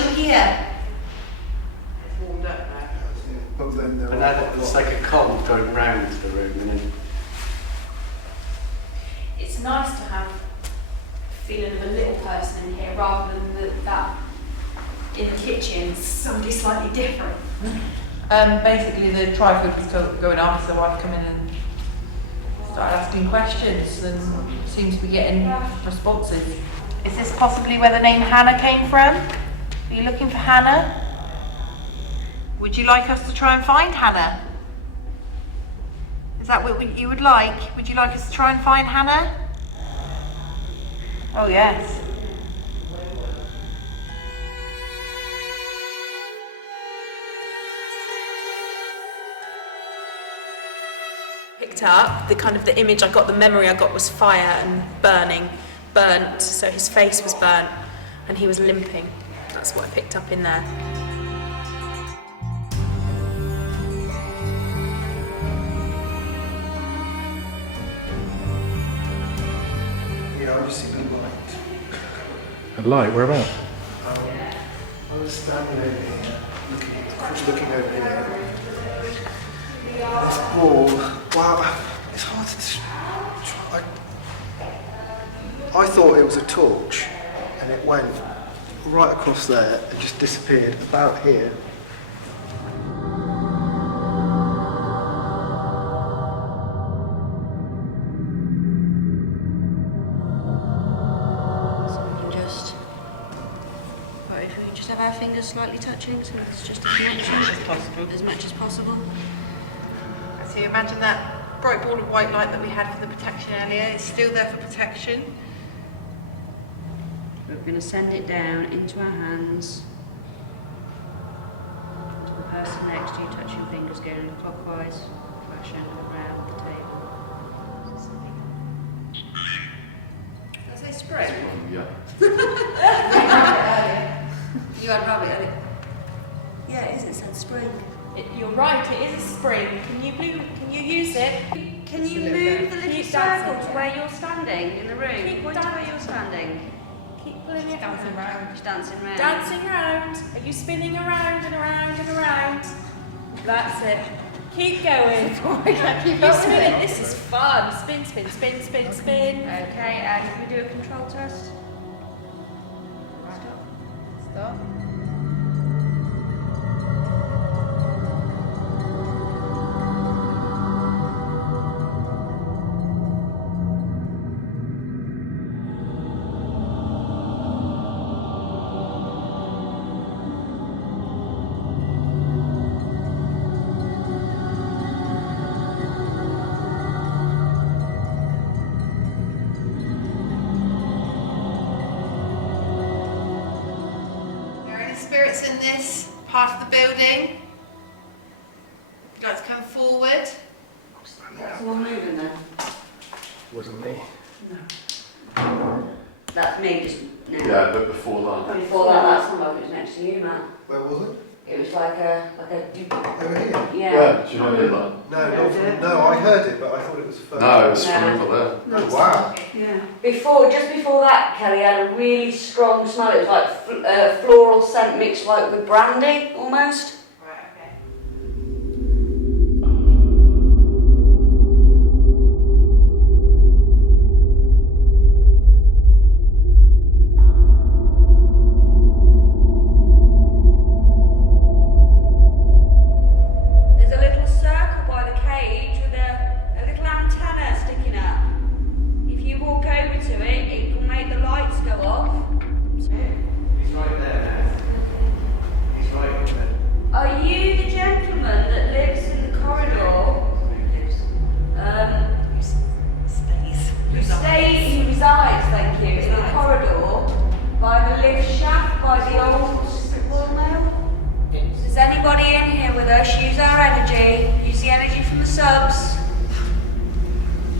you're here. It's warmed up now. But then there And are it's like a cold going round the room, and then It's nice to have a feeling of a little person in here rather than that in the kitchen, somebody slightly different. Basically the tri-food was going off, so I've come in and started asking questions and seem to be getting responses. Is this possibly where the name Hannah came from? Are you looking for Hannah? Would you like us to try and find Hannah? Is that what you would like? Would you like us to try and find Hannah? Oh yes. Picked up the image I got, the memory I got was fire and burnt, so his face was burnt and he was limping. That's what I picked up in there. Yeah, I just see the light. A light, whereabouts? I was standing over here, looking over here. This ball, wow, it's hard to try. I thought it was a torch, and it went right across there and just disappeared about here. If we just have our fingers slightly touching, so it's just a connection as much as possible. So you imagine that bright ball of white light that we had for the protection earlier, it's still there for protection. We're going to send it down into our hands. To the person next to you, touch your fingers going clockwise, fashion around the table. Did I say spray? yeah. You had rabbit, had it? Yeah, it is, it said spring. You're right, it is a spring. Can you use it? Can you move the little circle to where you're standing in the room? Point to where you're standing. Keep pulling it Dancing round. Just dancing round. Dancing round. Are you spinning around and around and around? That's it. Keep going. You spin it. This is fun. Spin, spin, spin, spin, spin. Okay, and can we do a control test? Stop. Spirits in this part of the building. Would you like to come forward? Someone moving there? Wasn't me. That's me just now. Yeah, but before that. Before that, last time I was next to you, Matt. Where was it? It was like a Over here? yeah. Do you not hear that? No, I heard it, but I thought it was further. No, it was from No. over there. Oh, wow. Yeah. Just before that, Kelly had a really strong smell. It was like floral scent mixed like with brandy, almost. Right, okay. There's a little circle by the cage with a little antenna sticking up. If you walk over to it, it can make the lights go off. He's right there now. He's right over there. Are you the gentleman that lives in the corridor? Who resides, thank you, in the corridor by the lift shaft by the old mill? Does anybody in here with us use our energy? Use the energy from the subs?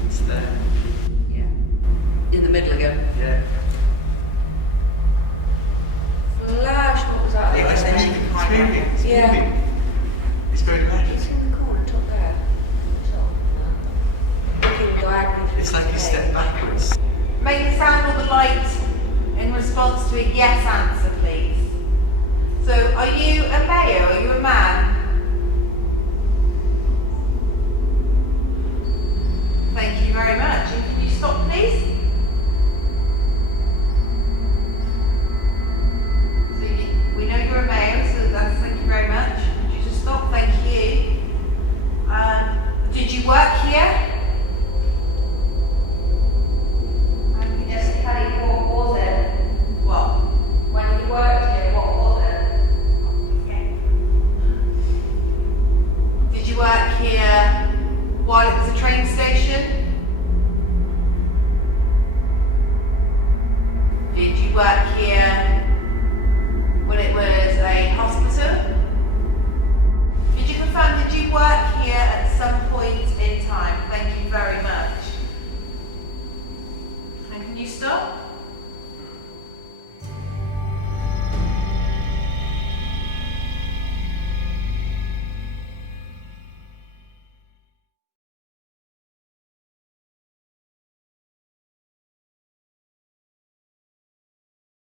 It's there. Yeah. In the middle again. Yeah. Flash, what was that? It's moving. It's moving. It's Yeah. moving. It's very loud. It's in the corner, top there. Looking diagonally. It's like you step backwards. Make the sound or the light in response to a yes answer, please. Are you a